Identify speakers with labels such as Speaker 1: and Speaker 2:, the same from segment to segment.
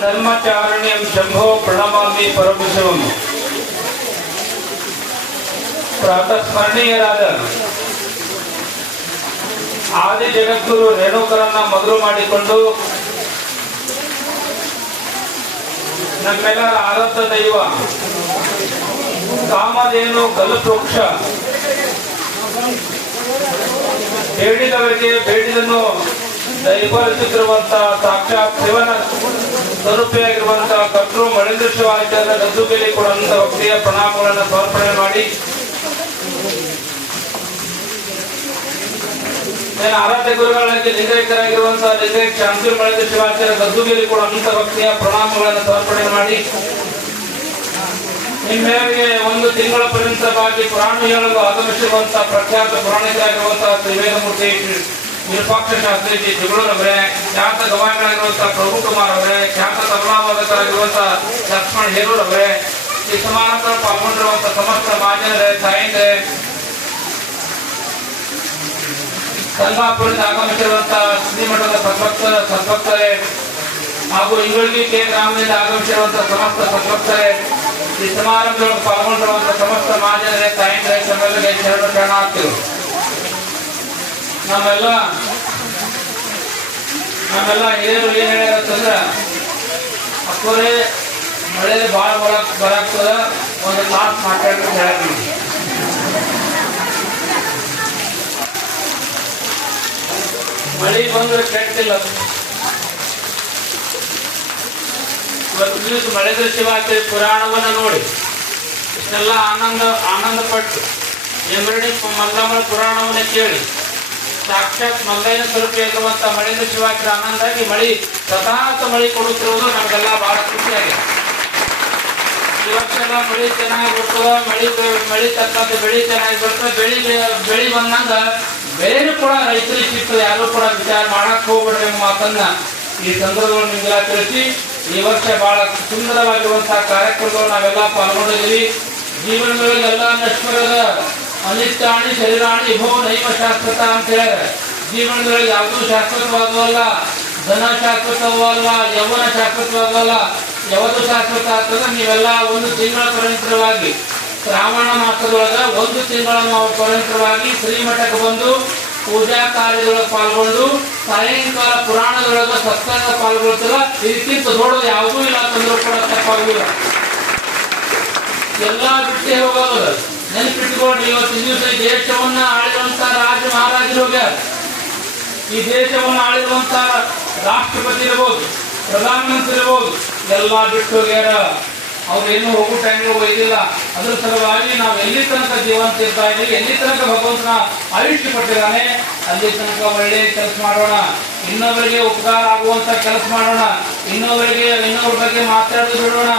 Speaker 1: ಧರ್ಮಚಾರಣ್ಯಂ ಶಂಭೋ ಪ್ರಣಮಾಮಿ ಪರಮಶಿವಂ. ಪ್ರಾತಃ ಸ್ಮರಣೀಯರಾದ ಆದಿ ಜಗದ್ಗುರು ರೇಣುಕರನ್ನ ಮೊದಲು ಮಾಡಿಕೊಂಡು ನಮ್ಮೆಲ್ಲರ ಆರಾಧ ದೈವ, ಕಾಮಧೇನು ಗಲುಪೃಕ್ಷ ಬೇಡಿದವರಿಗೆ ಬೇಡಿದನ್ನು ದೈವರಿಸುತ್ತಿರುವಂತ ಸಾಕ್ಷಾತ್ ಶಿವನ ಸ್ವರೂಪಿಯಾಗಿರುವಂತ ಕರ್ತೃ ಮಳೇಂದ್ರ ಶಿವಾಚಾರ್ಯ ಗದ್ದುಗೆಯಲ್ಲಿ ಕೊಡುವಂತ ಭಕ್ತಿಯ ಪ್ರಣಾಮಗಳನ್ನು ಸಮರ್ಪಣೆ ಮಾಡಿ. ಆರಾಧ್ಯ ಗುರುಗಳಾಗಿ ಲಿಂಗೈಕ್ಯರಾಗಿರುವಂತಹ ಲಿಂಗೈಕ್ ಶಾಂತಿ ಮಳೇಂದ್ರ ಶಿವಾಚಾರ್ಯ ಗದ್ದುಗೆಯಲ್ಲಿ ಕೊಡುವಂತ ಭಕ್ತಿಯ ಪ್ರಣಾಮಗಳನ್ನು ಸಮರ್ಪಣೆ ಮಾಡಿ. ನಿಮ್ಮೆಲ್ಲರಿಗೆ ಒಂದು ತಿಂಗಳ ಪರ್ಯಂತವಾಗಿ ಪುರಾಣ ಹೇಳಲು ಆಗಮಿಸಿರುವಂತಹ ಪ್ರಖ್ಯಾತ ಪುರಾಣಿಕರಾಗಿರುವಂತಹ ಶ್ರೀ ವಿರೂಪಾಕ್ಷ ಶಾಸ್ತ್ರಿ ಶ್ರೀ ಜಗಳೂರವರೇ ಖ್ಯಾತ ಗವಾಯಿಗಳಾಗಿರುವಂತಹ ಪ್ರಭು ಕುಮಾರ್ ಅವರೇ ಖ್ಯಾತ ತಬಲಾವಾದಕರಾಗಿರುವಂತಹ ಲಕ್ಷ್ಮಣ್ ಹೇರೂರ್ ಅವರೇ ಈ ಸಮಾರಂಭದಲ್ಲಿ ಪಾಲ್ಗೊಂಡಿರುವಂತಹ ಸಮಸ್ತ ಮಹಾಜನರೇ ತಾಯಿಂದ್ರೆ ಸಂಗಾಪುರದಿಂದ ಆಗಮಿಸಿರುವಂತಹ ಶ್ರೀಮಠದ ಸದ್ಭಕ್ತರ ಸದ್ಭಕ್ತರೇ, ಹಾಗೂ ಇಂಗಳಿಗೆ ಕೆ ಗ್ರಾಮದಿಂದ ಆಗಮಿಸಿರುವಂತಹ ಸಮಸ್ತ ಸದ್ಭಕ್ತರೇ, ಈ ಸಮಾರಂಭದೊಳಗೆ ಪಾಲ್ಗೊಂಡಿರುವಂತಹ ಸಮಸ್ತ ಮಾಜನರೇ, ತಾಯಿಂದ್ರೆ, ತಮ್ಮೆಲ್ಲರಿಗೆ ಶರಣ ಶರಣಾರ್ಥಿಗಳು. ನಮ್ಮೆಲ್ಲ ನಮ್ಮೆಲ್ಲ ಹಿರಿಯರು ಏನು ಹೇಳ್ಯಾರಂತಂದ್ರೆ ಅಕ್ಕೋರೆ ಮಳೆ ಭಾಳ ಬರಕ್ ಬರಾಗ್ತದ ಒಂದು ಕ್ಲಾಸ್ ಮಾತಾಡ್ಕೊಂಡು ಹೇಳ್ತೀನಿ ಮಳೆ ಬಂದ್ರೆ ಕೆಟ್ಟಿಲ್ಲ. ಇವತ್ತು ದಿವಸ ಮಳೆ ಶಿವಾಚಾರ್ಯ ಪುರಾಣವನ್ನ ನೋಡಿ. ಇಷ್ಟೆಲ್ಲ ಆನಂದ ಆನಂದ ಪಟ್ಟು ಎಮರಡಿ ಮಲ್ಲಮ್ಮನ ಪುರಾಣವನ್ನ ಕೇಳಿ. ಸಾಕ್ಷಾತ್ ಮಲ್ಲಯ್ಯನ ಇರುವಂತ ಮಳಿನ ಶಿವಾಚಾರ್ಯ ಆನಂದಾಗಿ ಮಳಿ ಸತಾತ ಮಳಿ ಕೊಡುತ್ತಿರುವುದು ನಮಗೆಲ್ಲ ಬಹಳ ಖುಷಿಯಾಗಿದೆ. ಈ ಮಳಿ ಚೆನ್ನಾಗಿ ಬರ್ತದ, ಮಳಿ ಮಳಿ ತಕ್ಕಂತ ಬೆಳಿ ಚೆನ್ನಾಗಿ ಬರ್ತದೆ, ಬೆಳಿ ಬೆಳಿ ಬಂದಾಗ ಬೇರೆ ಕೂಡ ರೈತರಿಗೆ ಸಿಗ್ತದೆ, ಯಾರು ಕೂಡ ವಿಚಾರ ಮಾಡಕ್ ಹೋಗ್ಬಿಡ್ರಿ ಮಾತನ್ನ ಈ ಸಂದರ್ಭದಲ್ಲಿ ನಿಮ್ಗೆಲ್ಲ ತಿಳಿಸಿ, ಈ ವರ್ಷ ಬಹಳ ಸುಂದರವಾಗಿರುವಂತಹ ಕಾರ್ಯಕ್ರಮಗಳು ನಾವೆಲ್ಲ ಪಾಲ್ಗೊಂಡಿದ್ದೀವಿ. ಎಲ್ಲ ನಶ್ವರದ ಅನಿತ್ಯಾಣಿ ಶರೀರಾಣಿ ಭೋ ನೈವ ಶಾಶ್ವತ ಅಂತ ಹೇಳಿದ್ರೆ ಜೀವನದೊಳಗೆ ಯಾವುದೂ ಶಾಶ್ವತವಾದವಲ್ಲ ಧನ ಶಾಶ್ವತವಲ್ಲ ಯೌವನ ಶಾಶ್ವತವಾಗುವಲ್ಲ, ಯಾವುದು ಶಾಶ್ವತ ಆಗ್ತದೆ ನೀವೆಲ್ಲ ಒಂದು ತಿಂಗಳ ಪರಿಣಿತರವಾಗಿ ಶ್ರಾವಣ ಮಾಸದೊಳಗೆ ಒಂದು ತಿಂಗಳ ನಾವು ಪರಿಣಿತರವಾಗಿ ಶ್ರೀಮಠಕ್ಕೆ ಬಂದು ಪೂಜಾ ಕಾರ್ಯದೊಳಗೆ ಪಾಲ್ಗೊಂಡು, ಸಾಯಂಕಾಲ ಪುರಾಣದೊಳಗ ಸತ್ಸಂಗ ಪಾಲ್ಗೊಳ್ತಿಲ್ಲ ಇದಕ್ಕಿಂತ ದೊಡ್ಡದು ಯಾವುದೂ ಇಲ್ಲ ಅಂತಂದ್ರೂ ಕೂಡ ತಪ್ಪಾಗಿಲ್ಲ ಎಲ್ಲ ಬಿಟ್ಟೆ ಹೋಗೋದು. ನೆನಪಿಟ್ಕೊಂಡು ಇವತ್ತಿನ ದಿವಸ ಈ ದೇಶವನ್ನ ಆಳಿರುವಂತ ರಾಜ ಮಹಾರಾಜರಿಗೆ ಈ ದೇಶವನ್ನು ಆಳಿರುವಂತ ರಾಷ್ಟ್ರಪತಿ ಇರಬಹುದು ಪ್ರಧಾನಮಂತ್ರಿ ಇರಬಹುದು ಎಲ್ಲಾ ಬಿಟ್ಟು ಹೋಗ್ಯಾರ. ಅವ್ರೇನು ಹೋಗೋ ಟೈಮ್ಗೆ ಒಯ್ದಿಲ್ಲ. ಅದ್ರ ಸಲುವಾಗಿ ನಾವು ಎಲ್ಲಿ ತನಕ ಜೀವಂತ ಇರ್ತಾ ಇದ್ದೀವಿ, ಎಲ್ಲಿ ತನಕ ಭಗವಂತನ ಆಯುಷ್ಯ ಪಟ್ಟಿದ್ದಾನೆ ಅಲ್ಲಿ ತನಕ ಒಳ್ಳೆಯ ಕೆಲಸ ಮಾಡೋಣ. ಇನ್ನೊಬ್ಬರಿಗೆ ಉಪಕಾರ ಆಗುವಂತ ಕೆಲಸ ಮಾಡೋಣ. ಇನ್ನೊಬ್ಬರಿಗೆ, ಇನ್ನೊಬ್ಬರ ಬಗ್ಗೆ ಮಾತಾಡೋದು ಬಿಡೋಣ.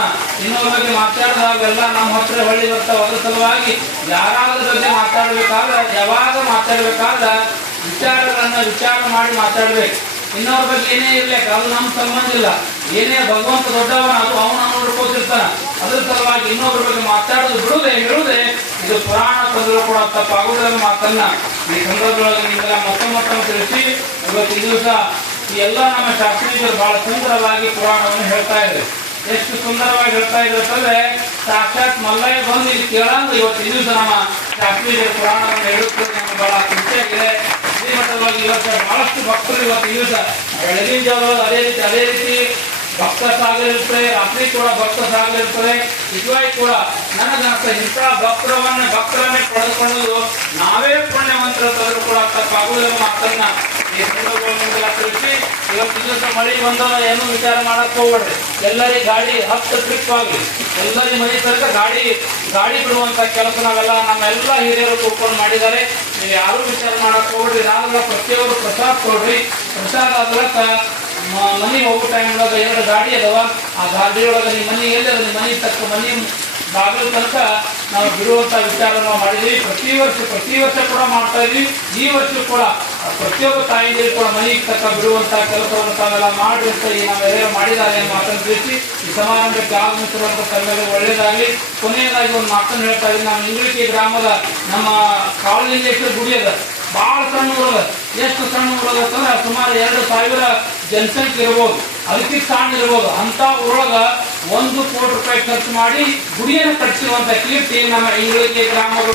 Speaker 1: ಇನ್ನೊಬ್ಬರ ಬಗ್ಗೆ ಮಾತಾಡಿದಾಗೆಲ್ಲ ನಮ್ಮ ಹತ್ರ ಹೊಳ್ಳಿ ಬರ್ತಾವ. ಅದ್ರ ಸಲುವಾಗಿ ಯಾರಾದ್ರ ಬಗ್ಗೆ ಮಾತಾಡಬೇಕಾದ ಯಾವಾಗ ಮಾತಾಡಬೇಕಾದ ವಿಚಾರಗಳನ್ನ ವಿಚಾರ ಮಾಡಿ ಮಾತಾಡ್ಬೇಕು. ಇನ್ನೊಬ್ಬರ ಬಗ್ಗೆ ಏನೇ ಇರ್ಬೇಕು ಅದು ನಮ್ಮ ಸಂಬಂಧ ಇಲ್ಲ. ಏನೇ ಭಗವಂತ ದೊಡ್ಡವನ ಅದು ಅವನ ನೋಡ್ಕೋತಿರ್ತಾನ ಅದ್ರ ಸಲುವಾಗಿ ಇನ್ನೊಬ್ಬರ ಬಗ್ಗೆ ಮಾತಾಡೋದು ಬಿಡುದೇ ಹೇಳುದೇ ಇದು ಪುರಾಣ ತಂದ್ರು ಕೂಡ ತಪ್ಪಾಗುವುದನ್ನ ಮಾತನ್ನ ಈ ಸಂದರ್ಭದೊಳಗೆ ನಿಮ್ಗೆಲ್ಲ ಮೊತ್ತ ತಿಳಿಸಿ ಇವತ್ತಿನ ದಿವಸ ಈ ಎಲ್ಲ ನಮ್ಮ ಶಾಸ್ತ್ರೀಯರು ಬಹಳ ಸುಂದರವಾಗಿ ಪುರಾಣವನ್ನು ಹೇಳ್ತಾ ಇದ್ದಾರೆ. ಎಷ್ಟು ಸುಂದರವಾಗಿ ಹೇಳ್ತಾ ಇದ್ರು ಅಂತಂದ್ರೆ ಸಾಕ್ಷಾತ್ ಮಲ್ಲಯ್ಯ ಬಂದು ಇಲ್ಲಿ ಇವತ್ತು ಇವತ್ತಿನ ದಿವಸ ನಮ್ಮ ಶಾಸ್ತ್ರೀಯರ ಪುರಾಣವನ್ನು ಹೇಳುತ್ತದೆ ಬಹಳ ಖುಷಿಯಾಗಿದೆ ಇವತ್ತು ಬಹಳಷ್ಟು ಭಕ್ತರು ಇವತ್ತು ದಿವಸ ಬೆಳಗಿನ ಜಾವ ಅದೇ ರೀತಿ ಅದೇ ರೀತಿ ಭಕ್ತ ಸಾಗರ ಇರ್ತದೆ ರಾತ್ರಿ ಕೂಡ ಭಕ್ತ ಸಾಗಲಿರುತ್ತದೆ ನಿಜವಾಗಿ ಕೂಡ ನನಗಂತ ಇಂಥ ಭಕ್ತರವನ್ನ, ಭಕ್ತರನ್ನೇ ಪಡೆದುಕೊಳ್ಳಲು ನಾವೇ ಪುಣ್ಯವಂತರ ತಂದು ಕೂಡ ಮಾತನ್ನ ಈ ಸಂದರ್ಭದಲ್ಲಿ ತಿಳಿಸಿ. ಇವತ್ತು ದಿವಸ ಮಳೆ ಬಂದವ ಏನು ವಿಚಾರ ಮಾಡಕ್ ಹೋಗ್ಬೇಡ್ರಿ. ಎಲ್ಲರಿಗೆ ಗಾಡಿ ಹತ್ತು ಟ್ರಿಪ್ ಆಗಿ ಎಲ್ಲರಿ ಮನೆ ತನಕ ಗಾಡಿ ಗಾಡಿ ಬಿಡುವಂತ ಕೆಲಸ ನಾವೆಲ್ಲ ನಮ್ಮೆಲ್ಲ ಹಿರಿಯರು ಕೂತ್ಕೊಂಡು ಮಾಡಿದ್ದಾರೆ. ನೀವು ಯಾರು ವಿಚಾರ ಮಾಡಕ್ ಹೋಗ್ರಿ ನಾವೆಲ್ಲ ಪ್ರತಿಯೊಬ್ಬರು ಪ್ರಸಾದ ಕೊಡ್ರಿ. ಪ್ರಸಾದ ಆದ್ರ ಮನೆ ಹೋಗೋ ಟೈಮ್ ಒಳಗೆ ಎರಡು ಗಾಡಿ ಅದಾವ ಆ ಗಾಡಿ ಒಳಗೆ ನಿಮ್ಮ ಮನೆ ಎಲ್ಲಿ ಅದ ನಿಮ್ಮ ಮನೆ ತಕ್ಕ ಮನೆ ಬಾಗಿಲು ತನಕ ನಾವು ಬಿಡುವಂಥ ವಿಚಾರ ನಾವು ಮಾಡಿದ್ವಿ ಪ್ರತಿ ವರ್ಷ ಪ್ರತಿ ವರ್ಷ ಕೂಡ ಮಾಡ್ತಾ ಇದ್ವಿ ಈ ವರ್ಷ ಕೂಡ ಪ್ರತಿಯೊಬ್ಬ ತಾಯಿಯಲ್ಲಿ ಕೂಡ ಮನೆಗೆ ತಕ್ಕ ಬಿಡುವಂಥ ಕೆಲಸವನ್ನು ತಾವೆಲ್ಲ ಮಾಡಿ ಅಂತ ಈ ನಾವೆಲ್ಲರೂ ಮಾಡಿದ್ದಾರೆ ಮಾತನ್ನು ತಿಳಿಸಿ, ಈ ಸಮಾರಂಭಕ್ಕೆ ಆಗಮಿಸಿರುವಂತ ತಮ್ಮೆಲ್ಲರಿಗೂ ಒಳ್ಳೆಯದಾಗಲಿ. ಕೊನೆಯದಾಗಿ ಒಂದು ಮಾತನ್ನು ಹೇಳ್ತಾ ಇದ್ದೀನಿ. ನಮ್ಮ ಇಂಗ್ಲಿಕಿ ಗ್ರಾಮದ ನಮ್ಮ ಕಾಳಲಿಂಗೇಶ್ವರ ಗುಡಿ ಅದ ಬಹಳ ಸಣ್ಣ ಎಷ್ಟು ಸಣ್ಣ ಅಂತಂದ್ರೆ ಸುಮಾರು ಎರಡು ಸಾವಿರ ಜನಸಂಖ್ಯೆ ಇರ್ಬೋದು ಅದಕ್ಕೆ ಸ್ಥಾನ ಇರ್ಬೋದು ಅಂತ ಊರೊಳಗ ಒಂದು ಕೋಟಿ ರೂಪಾಯಿ ಖರ್ಚು ಮಾಡಿ ಗುಡಿಯನ್ನು ಕಟ್ಟಿಸುವಂತ ಕೀರ್ತಿ ನಮ್ಮ ಇಂಗ್ಳಿಕೆ ಗ್ರಾಮಗಳು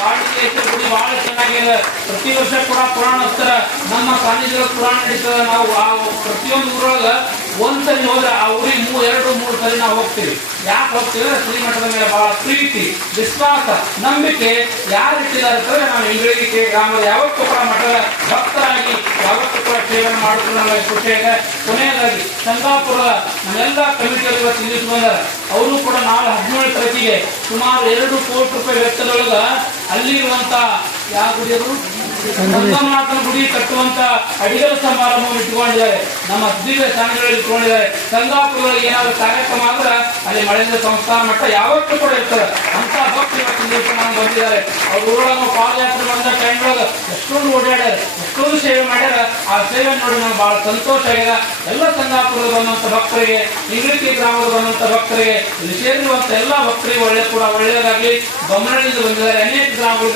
Speaker 1: ಕಾಳಿಕೇಶ್ವರ ಗುಡಿ ಬಹಳ ಚೆನ್ನಾಗಿದೆ. ಪ್ರತಿ ವರ್ಷ ಕೂಡ ಪುರಾಣ ಹೋಗ್ತಾರ ನಮ್ಮ ಸಾನ್ನಿಧ್ಯ ಪುರಾಣ ನಡೀತದೆ. ನಾವು ಪ್ರತಿಯೊಂದು ಊರೊಳಗ ಒಂದ್ಸರಿ ಹೋದ್ರೆ ಆ ಊರಿಗೆ ಮೂರು ಎರಡು, ಮೂರು ಸರಿ ನಾವು ಹೋಗ್ತೀವಿ. ಯಾಕೆ ಹೋಗ್ತೀವಿ? ಅಂದ್ರೆ ಶ್ರೀಮಠದ ಮೇಲೆ ಬಹಳ ಪ್ರೀತಿ, ವಿಶ್ವಾಸ, ನಂಬಿಕೆ ಯಾರು ಇಟ್ಟಿದ್ದಾರೆ ಅಂತಂದ್ರೆ ನಾವು ಕೇ ಗ್ರಾಮದ ಯಾವತ್ತೂ ಕೂಡ ಮಠದ ಭಕ್ತರಾಗಿ, ಯಾವತ್ತೂ ಕೂಡ ಸೇವನೆ ಮಾಡಿದ್ರು ನಮಗೆ ಖುಷಿಯಾಗ ಕೊನೆಯದಾಗಿ, ಚಂದಾಪುರದ ನಮ್ಮೆಲ್ಲ ಕಮಿಟಿಯಲ್ಲಿ ಇವತ್ತು ಇಂಗ್ಲೀಷ್ ಅವರು ಕೂಡ ನಾಳೆ ಹದಿನೇಳು ಪ್ರತಿಗೆ ಸುಮಾರು ಎರಡು ಕೋಟಿ ರೂಪಾಯಿ ವೆಚ್ಚದೊಳಗ ಅಲ್ಲಿರುವಂತ ಯಾವ ಸಂಗಮನಾಥನ ಗುಡಿ ಕಟ್ಟುವಂತ ಅಡಿಗರ ಸಮಾರಂಭವನ್ನು ಇಟ್ಕೊಂಡಿದ್ದಾರೆ ನಮ್ಮ ದಿವ್ಯ ಸ್ಥಾನಗಳಲ್ಲಿ ಇಟ್ಕೊಂಡಿದ್ದಾರೆ ಸಂಗಾಪುರದಲ್ಲಿ ಏನಾದ್ರು ಕಾರ್ಯಕ್ರಮ ಆದ್ರೆ ಅಲ್ಲಿ ಮಳೆಯಿಂದ ಸಂಸ್ಥಾನ ಮಟ್ಟ ಯಾವತ್ತೂ ಕೂಡ ಇರ್ತಾರೆ ಅಂತ ಭಕ್ತಿ ಇವತ್ತು ಬಂದಿದ್ದಾರೆ. ಅವ್ರ ಊರೊಳಗೆ ಪಾದಯಾತ್ರೆ ಬಂದ ಟೈಮ್ ಒಳಗೆ ಎಷ್ಟೊಂದು ಓಡಾಡ್ಯಾರ, ಎಷ್ಟೊಂದು ಸೇವೆ ಮಾಡ್ಯಾರ. ಆ ಸೇವೆ ನೋಡಿ ನಮ್ಗೆ ಬಹಳ ಸಂತೋಷ ಆಗಿದೆ ಎಲ್ಲ ಸಂಘಾಪುರದ ಬಂದಂತ ಭಕ್ತರಿಗೆ, ಇಂಗ್ಲಿಕಿ ಗ್ರಾಮದ ಬಂದಂತ ಭಕ್ತರಿಗೆ, ಇಲ್ಲಿ ಸೇರಿರುವಂತ ಎಲ್ಲ ಭಕ್ತರಿಗೆ ಒಳ್ಳೆ ಕೂಡ ಒಳ್ಳೆಯದಾಗಲಿ. ಬೊಮ್ಮನಹಳ್ಳಿಯಿಂದ ಬಂದಿದ್ದಾರೆ. ಅನೇಕ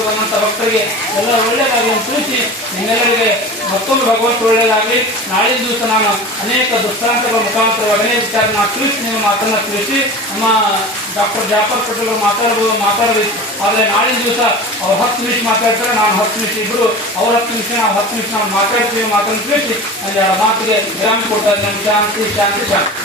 Speaker 1: ಬಂದಂತ ಭಕ್ತರಿಗೆ ಎಲ್ಲ ಒಳ್ಳೆಯದಾಗಲಿ ಅಂತ ತಿಳಿಸಿ ನಿಮ್ಮೆಲ್ಲರಿಗೆ ಮತ್ತೊಂದು ಭಗವಂತ ಒಳ್ಳೆಯದಾಗಲಿ. ನಾಳೆ ದಿವಸ ನಾನು ಅನೇಕ ದುಷ್ಟಾಂತಗಳ ಮುಖಾಂತರ ಅನೇಕ ವಿಚಾರ ನಾನು ತಿಳಿಸಿ ನಿಮ್ಮ ಮಾತನ್ನ ತಿಳಿಸಿ ನಮ್ಮ ಡಾಕ್ಟರ್ ಜಾಫರ್ ಪಟೇಲ್ ಅವರು ಮಾತಾಡ್ಬೋದು ಮಾತಾಡಬೇಕು ಆದರೆ ನಾಳಿನ ದಿವಸ ಅವ್ರು ಹತ್ತು ನಿಮಿಷ ಮಾತಾಡ್ತಾರೆ, ನಾನು ಹತ್ತು ನಿಮಿಷ ಇಬ್ಬರು ಅವ್ರ ಹತ್ತು ನಿಮಿಷ, ನಾವು ಹತ್ತು ನಿಮಿಷ, ನಾವು ಮಾತಾಡ್ತೀವಿ ಮಾತನ್ನು ತಿಳಿಸಿ. ಅಲ್ಲಿ ಮಾತಿಗೆ ವಿರಾಮ ಕೊಡ್ತಾರೆ ಶಾಂತಿ ಶಾಂತಿ ಶಾಂತಿ.